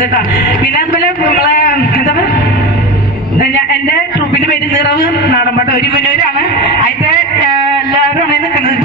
കേട്ടോ. പിന്നെ അതുപോലെ നമ്മളെ എന്താ എന്റെ ട്രൂപ്പിന്റെ പേര് നിറവ് നാടൻപാട്ട്. ഒരു വിനോദാണ്. അതിന്റെ എല്ലാവരും അങ്ങനെ നിൽക്കുന്നത്.